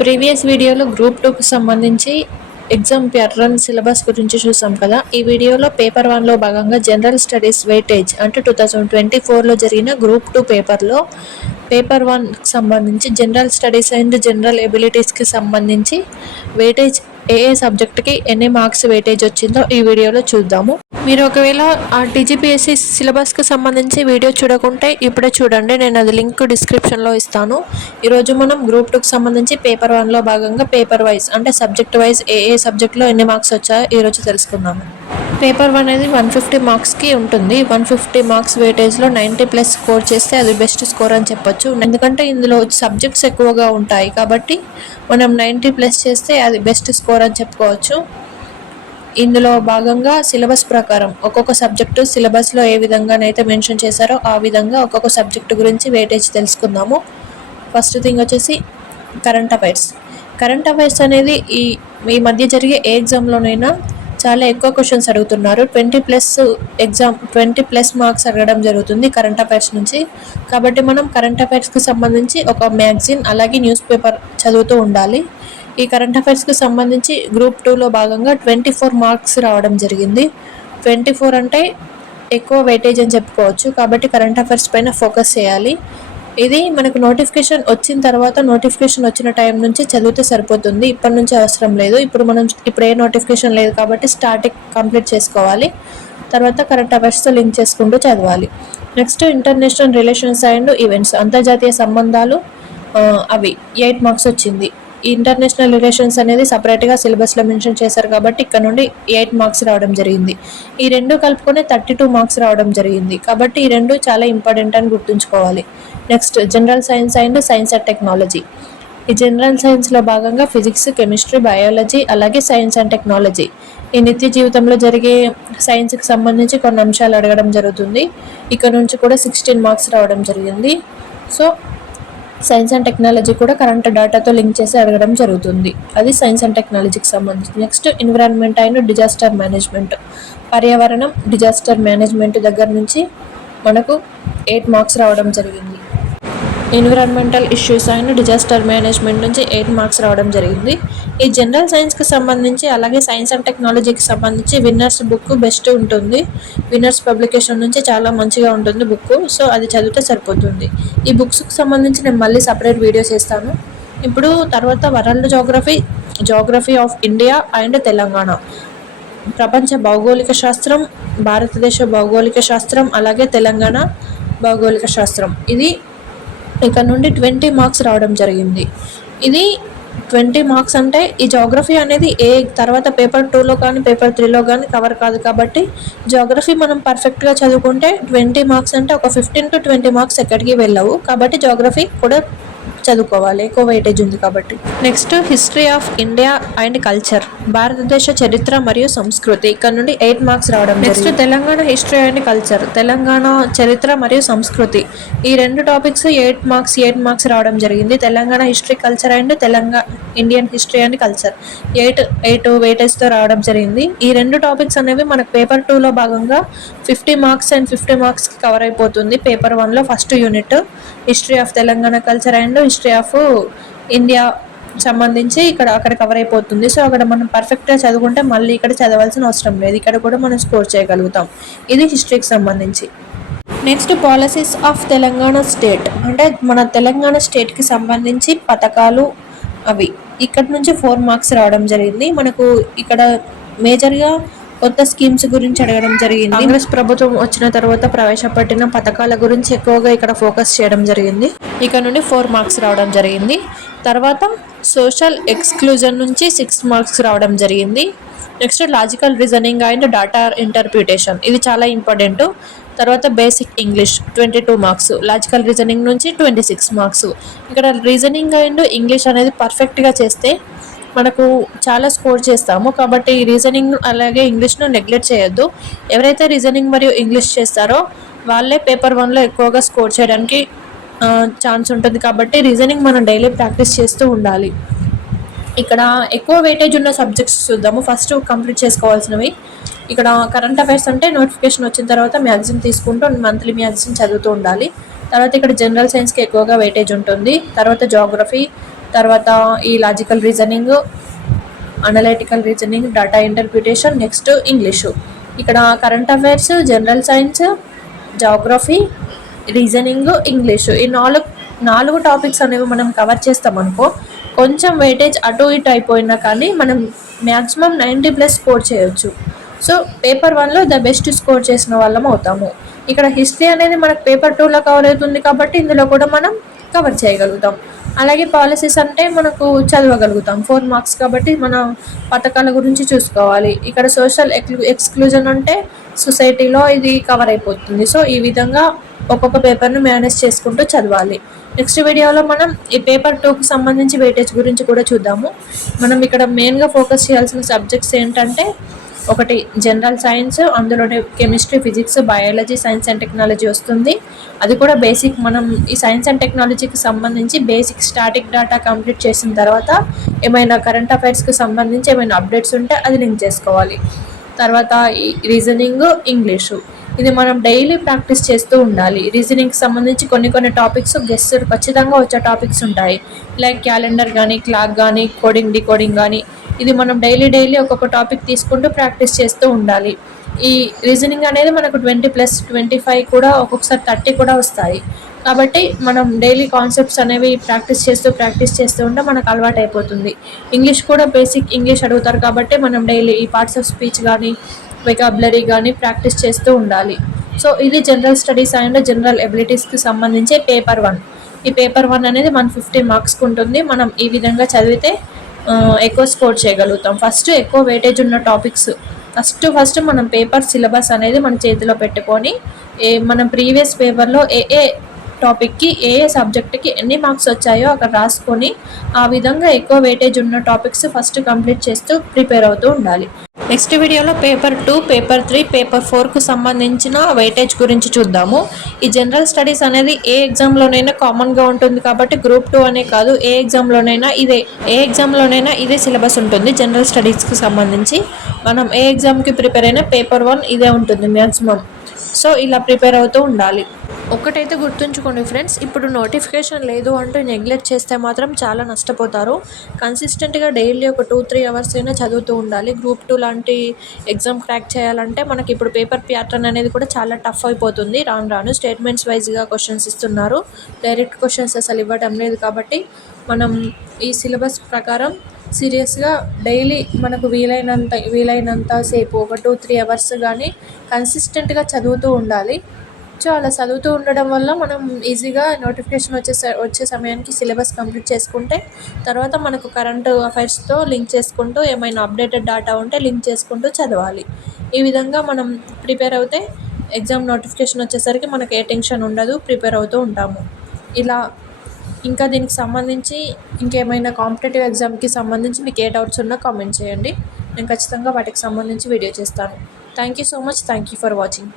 Previous వీడియోలో group 2కి సంబంధించి ఎగ్జామ్ ప్యాటర్న్ సిలబస్ గురించి చూసాం కదా. ఈ వీడియోలో పేపర్ 1లో భాగంగా జనరల్ స్టడీస్ వెయిటేజ్ అంటే 2024లో జరిగిన గ్రూప్ 2 పేపర్లో పేపర్ 1కి సంబంధించి జనరల్ స్టడీస్ అండ్ జనరల్ ఎబిలిటీస్కి సంబంధించి వెయిటేజ్ ఏ సబ్జెక్ట్కి ఎన్ని మార్క్స్ వెయిటేజ్ వచ్చిందో ఈ వీడియోలో చూద్దాము. మీరు ఒకవేళ ఆ టీజీపీఎస్సీ సిలబస్కి సంబంధించి వీడియో చూడకుంటే ఇప్పుడే చూడండి, నేను అది లింక్ డిస్క్రిప్షన్లో ఇస్తాను. ఈరోజు మనం గ్రూప్ 2కి సంబంధించి పేపర్ 1లో భాగంగా పేపర్ వైజ్ అంటే సబ్జెక్ట్ వైజ్ ఏ సబ్జెక్ట్లో ఎన్ని మార్క్స్ వచ్చాయో ఈరోజు తెలుసుకుందాము. పేపర్ 1 అనేది 150 మార్క్స్కి ఉంటుంది. 150 మార్క్స్ వెయిటేజ్లో 90+ స్కోర్ చేస్తే అది బెస్ట్ స్కోర్ అని చెప్పొచ్చు. ఎందుకంటే ఇందులో సబ్జెక్ట్స్ ఎక్కువగా ఉంటాయి కాబట్టి మనం 90+ చేస్తే అది బెస్ట్ స్కోర్ అని చెప్పుకోవచ్చు. ఇందులో భాగంగా సిలబస్ ప్రకారం ఒక్కొక్క సబ్జెక్టు సిలబస్లో ఏ విధంగానైతే మెన్షన్ చేశారో ఆ విధంగా ఒక్కొక్క సబ్జెక్టు గురించి వెయిటేజ్ తెలుసుకుందాము. ఫస్ట్ థింగ్ వచ్చేసి కరెంట్ అఫైర్స్. కరెంట్ అఫైర్స్ అనేది ఈ మధ్య జరిగే ఏ ఎగ్జామ్లోనైనా చాలా ఎక్కువ క్వశ్చన్స్ అడుగుతున్నారు. 20+ మార్క్స్ అడగడం జరుగుతుంది కరెంట్ అఫైర్స్ నుంచి. కాబట్టి మనం కరెంట్ అఫైర్స్కి సంబంధించి ఒక మ్యాగజైన్ అలాగే న్యూస్ పేపర్ చదువుతూ ఉండాలి. ఈ కరెంట్ అఫైర్స్కి సంబంధించి గ్రూప్ 2లో భాగంగా 24 మార్క్స్ రావడం జరిగింది. 24 అంటే ఎక్కువ వెయిటేజ్ అని చెప్పుకోవచ్చు. కాబట్టి కరెంట్ అఫైర్స్ పైన ఫోకస్ చేయాలి. ఇది మనకు నోటిఫికేషన్ వచ్చిన తర్వాత నోటిఫికేషన్ వచ్చిన టైం నుంచి చదివితే సరిపోతుంది. ఇప్పటి నుంచి అవసరం లేదు. ఇప్పుడు ఏ నోటిఫికేషన్ లేదు కాబట్టి స్టార్టింగ్ కంప్లీట్ చేసుకోవాలి. తర్వాత కరెంట్ అఫైర్స్తో లింక్ చేసుకుంటూ చదవాలి. Next international relations and events, అంతర్జాతీయ సంబంధాలు, అవి 8 మార్క్స్ వచ్చింది. ఈ ఇంటర్నేషనల్ రిలేషన్స్ అనేది సపరేట్గా సిలబస్లో మెన్షన్ చేశారు కాబట్టి ఇక్కడ నుండి 8 మార్క్స్ రావడం జరిగింది. ఈ రెండు కలుపుకొని 32 మార్క్స్ రావడం జరిగింది. కాబట్టి ఈ రెండు చాలా ఇంపార్టెంట్ అని గుర్తుంచుకోవాలి. Next general science and science and technology. ఈ జనరల్ సైన్స్లో భాగంగా ఫిజిక్స్, కెమిస్ట్రీ, బయాలజీ అలాగే సైన్స్ అండ్ టెక్నాలజీ, ఈ నిత్య జీవితంలో జరిగే సైన్స్కి సంబంధించి కొన్ని అంశాలు అడగడం జరుగుతుంది. ఇక్కడ నుంచి కూడా 16 మార్క్స్ రావడం జరిగింది. సో సైన్స్ అండ్ టెక్నాలజీ కూడా కరెంట్ డేటాతో లింక్ చేసి అడగడం జరుగుతుంది. అది సైన్స్ అండ్ టెక్నాలజీకి సంబంధించి. Next environment and disaster management, పర్యావరణం, డిజాస్టర్ మేనేజ్మెంట్ దగ్గర నుంచి మనకు 8 మార్క్స్ రావడం జరిగింది. Environmental issues and disaster management నుంచి 8 మార్క్స్ రావడం జరిగింది. ఈ జనరల్ సైన్స్కి సంబంధించి అలాగే సైన్స్ అండ్ టెక్నాలజీకి సంబంధించి విన్నర్స్ బుక్ బెస్ట్ ఉంటుంది. విన్నర్స్ పబ్లికేషన్ నుంచి చాలా మంచిగా ఉంటుంది బుక్. సో అది చదివితే సరిపోతుంది. ఈ బుక్స్కి సంబంధించి నేను మళ్ళీ సపరేట్ వీడియోస్ చేస్తాను. ఇప్పుడు తర్వాత world geography of India and Telangana, ప్రపంచ భౌగోళిక శాస్త్రం, భారతదేశ భౌగోళిక శాస్త్రం అలాగే తెలంగాణ భౌగోళిక శాస్త్రం, ఇది ఇక్కడ నుండి 20 మార్క్స్ రావడం జరిగింది. ఇది 20 మార్క్స్ అంటే ఈ జోగ్రఫీ అనేది తర్వాత పేపర్ 2లో కానీ పేపర్ 3లో కానీ కవర్ కాదు. కాబట్టి జోగ్రఫీ మనం పర్ఫెక్ట్గా చదువుకుంటే 20 మార్క్స్ అంటే ఒక 15 to 20 మార్క్స్ ఎక్కడికి వెళ్ళవు. కాబట్టి జోగ్రఫీ కూడా చదువుకోవాలి, ఎక్కువ వెయిటేజ్ ఉంది కాబట్టి. Next history of India and culture, భారతదేశ చరిత్ర మరియు సంస్కృతి, ఇక్కడ నుండి 8 మార్క్స్ రావడం. Next Telangana history and culture, Telangana చరిత్ర మరియు సంస్కృతి, ఈ రెండు టాపిక్స్ 8 మార్క్స్ రావడం జరిగింది. Telangana history culture and Telangana Indian history and culture 8 వెయిటేజ్తో రావడం జరిగింది. ఈ రెండు టాపిక్స్ అనేవి మనకు పేపర్ 2లో భాగంగా 50 మార్క్స్ అండ్ 50 మార్క్స్కి కవర్ అయిపోతుంది. పేపర్ 1లో first unit history of Telangana culture and history of India సంబంధించి అక్కడ కవర్ అయిపోతుంది. సో అక్కడ మనం పర్ఫెక్ట్గా చదువుకుంటే మళ్ళీ ఇక్కడ చదవాల్సిన అవసరం లేదు. ఇక్కడ కూడా మనం స్కోర్ చేయగలుగుతాం. ఇది హిస్టరీకి సంబంధించి. Next policies of Telangana state, అంటే మన తెలంగాణ స్టేట్కి సంబంధించి పథకాలు, అవి ఇక్కడ నుంచి 4 మార్క్స్ రావడం జరిగింది. మనకు ఇక్కడ మేజర్గా కొత్త స్కీమ్స్ గురించి అడగడం జరిగింది. కాంగ్రెస్ ప్రభుత్వం వచ్చిన తర్వాత ప్రవేశపెట్టిన పథకాల గురించి ఎక్కువగా ఇక్కడ ఫోకస్ చేయడం జరిగింది. ఇక్కడ నుండి 4 మార్క్స్ రావడం జరిగింది. తర్వాత సోషల్ ఎక్స్క్లూజన్ నుంచి 6 మార్క్స్ రావడం జరిగింది. Next logical reasoning and data interpretation, ఇది చాలా ఇంపార్టెంట్. తర్వాత basic English 22 marks, logical reasoning నుంచి 26 మార్క్స్. ఇక్కడ రీజనింగ్ అండ్ ఇంగ్లీష్ అనేది పర్ఫెక్ట్గా చేస్తే మనకు చాలా స్కోర్ చేస్తాము. కాబట్టి రీజనింగ్ అలాగే ఇంగ్లీష్ను నెగ్లెక్ట్ చేయొద్దు. ఎవరైతే రీజనింగ్ మరియు ఇంగ్లీష్ చేస్తారో వాళ్ళే పేపర్ 1లో ఎక్కువగా స్కోర్ చేయడానికి ఛాన్స్ ఉంటుంది. కాబట్టి రీజనింగ్ మనం డైలీ ప్రాక్టీస్ చేస్తూ ఉండాలి. ఇక్కడ ఎక్కువ వెయిటేజ్ ఉన్న సబ్జెక్ట్స్ చూద్దాము. ఫస్ట్ కంప్లీట్ చేసుకోవాల్సినవి ఇక్కడ కరెంట్ అఫైర్స్ అంటే నోటిఫికేషన్ వచ్చిన తర్వాత మ్యాగజైన్ తీసుకుంటూ మంత్లీ మ్యాగజైన్ చదువుతూ ఉండాలి. తర్వాత ఇక్కడ జనరల్ సైన్స్కి ఎక్కువగా వెయిటేజ్ ఉంటుంది. తర్వాత జాగ్రఫీ, తర్వాత ఈ logical reasoning, analytical reasoning, data interpretation, next English. ఇక్కడ current affairs, general science, geography, reasoning, English ఈ నాలుగు టాపిక్స్ అనేవి మనం కవర్ చేస్తామనుకో, కొంచెం వెయిటేజ్ అటు ఇటు అయిపోయినా కానీ మనం మ్యాక్సిమం 90+ స్కోర్ చేయొచ్చు. సో పేపర్ 1లో ద బెస్ట్ స్కోర్ చేసిన వాళ్ళం అవుతాము. ఇక్కడ హిస్టరీ అనేది మనకు పేపర్ 2లో కవర్ అవుతుంది కాబట్టి ఇందులో కూడా మనం కవర్ చేయగలుగుతాం. అలాగే పాలసీస్ అంటే మనకు చదవగలుగుతాం, 4 మార్క్స్ కాబట్టి మన పథకాల గురించి చూసుకోవాలి. ఇక్కడ సోషల్ ఎక్స్క్లూజన్ అంటే సొసైటీలో ఇది కవర్ అయిపోతుంది. సో ఈ విధంగా ఒక్కొక్క పేపర్ను మేనేజ్ చేసుకుంటూ చదవాలి. నెక్స్ట్ వీడియోలో మనం ఈ పేపర్ 2కి సంబంధించి వెయిటేజ్ గురించి కూడా చూద్దాము. మనం ఇక్కడ మెయిన్గా ఫోకస్ చేయాల్సిన సబ్జెక్ట్స్ ఏంటంటే, ఒకటి జనరల్ సైన్స్, అందులోనే chemistry, physics, biology, science and technology వస్తుంది. అది కూడా బేసిక్. మనం ఈ సైన్స్ అండ్ టెక్నాలజీకి సంబంధించి బేసిక్ స్టాటిక్ డేటా కంప్లీట్ చేసిన తర్వాత ఏమైనా కరెంట్ అఫైర్స్కి సంబంధించి ఏమైనా అప్డేట్స్ ఉంటే అది లింక్ చేసుకోవాలి. తర్వాత ఈ రీజనింగ్, ఇంగ్లీషు ఇది మనం డైలీ ప్రాక్టీస్ చేస్తూ ఉండాలి. రీజనింగ్కి సంబంధించి కొన్ని టాపిక్స్ గెస్ట్ ఖచ్చితంగా వచ్చే టాపిక్స్ ఉంటాయి. లైక్ క్యాలెండర్ కానీ, క్లాక్ కానీ, కోడింగ్, డీకోడింగ్ కానీ, ఇది మనం డైలీ ఒక్కొక్క టాపిక్ తీసుకుంటూ ప్రాక్టీస్ చేస్తూ ఉండాలి. ఈ రీజనింగ్ అనేది మనకు 20+, 25 కూడా, ఒక్కొక్కసారి 30 కూడా వస్తాయి. కాబట్టి మనం డైలీ కాన్సెప్ట్స్ అనేవి ప్రాక్టీస్ చేస్తూ ఉంటే మనకు అలవాటు అయిపోతుంది. ఇంగ్లీష్ కూడా బేసిక్ ఇంగ్లీష్ అడుగుతారు కాబట్టి మనం డైలీ ఈ పార్ట్స్ ఆఫ్ స్పీచ్ కానీ, వెకాబులరీ కానీ ప్రాక్టీస్ చేస్తూ ఉండాలి. సో ఇది జనరల్ స్టడీస్ అండ్ జనరల్ ఎబిలిటీస్కి సంబంధించి పేపర్ 1. ఈ పేపర్ 1 అనేది 150 మార్క్స్కి ఉంటుంది. మనం ఈ విధంగా చదివితే ఎక్కువ స్కోర్ చేయగలుగుతాం. ఫస్ట్ ఎక్కువ వెయిటేజ్ ఉన్న టాపిక్స్ ఫస్ట్ మనం పేపర్ సిలబస్ అనేది మన చేతిలో పెట్టుకొని, మనం ప్రీవియస్ పేపర్లో ఏ టాపిక్కి ఏ సబ్జెక్ట్కి ఎన్ని మార్క్స్ వచ్చాయో అక్కడ రాసుకొని, ఆ విధంగా ఎక్కువ వెయిటేజ్ ఉన్న టాపిక్స్ ఫస్ట్ కంప్లీట్ చేస్తూ ప్రిపేర్ అవుతూ ఉండాలి. నెక్స్ట్ వీడియోలో పేపర్ 2, పేపర్ 3, పేపర్ 4కు సంబంధించిన వెయిటేజ్ గురించి చూద్దాము. ఈ జనరల్ స్టడీస్ అనేది ఏ ఎగ్జామ్లోనైనా కామన్గా ఉంటుంది కాబట్టి గ్రూప్ 2 అనే కాదు, ఏ ఎగ్జామ్లోనైనా ఇదే సిలబస్ ఉంటుంది. జనరల్ స్టడీస్కి సంబంధించి మనం ఏ ఎగ్జామ్కి ప్రిపేర్ అయినా పేపర్ 1 ఇదే ఉంటుంది మ్యాక్సిమం. సో ఇలా ప్రిపేర్ అవుతూ ఉండాలి. ఒక్కటైతే గుర్తుంచుకోండి ఫ్రెండ్స్, ఇప్పుడు నోటిఫికేషన్ లేదు అంటూ నెగ్లెక్ట్ చేస్తే మాత్రం చాలా నష్టపోతారు. కన్సిస్టెంట్గా డైలీ ఒక 2-3 అవర్స్ అయినా చదువుతూ ఉండాలి. గ్రూప్ 2 లాంటి ఎగ్జామ్ క్రాక్ చేయాలంటే మనకి ఇప్పుడు పేపర్ ప్యాటర్న్ అనేది కూడా చాలా టఫ్ అయిపోతుంది. రాను స్టేట్మెంట్స్ వైజ్గా క్వశ్చన్స్ ఇస్తున్నారు, డైరెక్ట్ క్వశ్చన్స్ అసలు ఇవ్వడం లేదు. కాబట్టి మనం ఈ సిలబస్ ప్రకారం సీరియస్గా డైలీ మనకు వీలైనంత సేపు ఒక 2-3 అవర్స్ కానీ కన్సిస్టెంట్గా చదువుతూ ఉండాలి. సో అలా చదువుతూ ఉండడం వల్ల మనం ఈజీగా నోటిఫికేషన్ వచ్చే సమయానికి సిలబస్ కంప్లీట్ చేసుకుంటే, తర్వాత మనకు కరెంట్ అఫైర్స్తో లింక్ చేసుకుంటూ ఏమైనా అప్డేటెడ్ డేటా ఉంటే లింక్ చేసుకుంటూ చదవాలి. ఈ విధంగా మనం ప్రిపేర్ అవుతే ఎగ్జామ్ నోటిఫికేషన్ వచ్చేసరికి మనకు ఏ టెన్షన్ ఉండదు, ప్రిపేర్ అవుతూ ఉంటాము. ఇలా ఇంకా దీనికి సంబంధించి ఇంకేమైనా కాంపిటేటివ్ ఎగ్జామ్కి సంబంధించి మీకు ఏ డౌట్స్ ఉన్నా కామెంట్ చేయండి. నేను ఖచ్చితంగా వాటికి సంబంధించి వీడియో చేస్తాను. Thank you so much. Thank you for watching.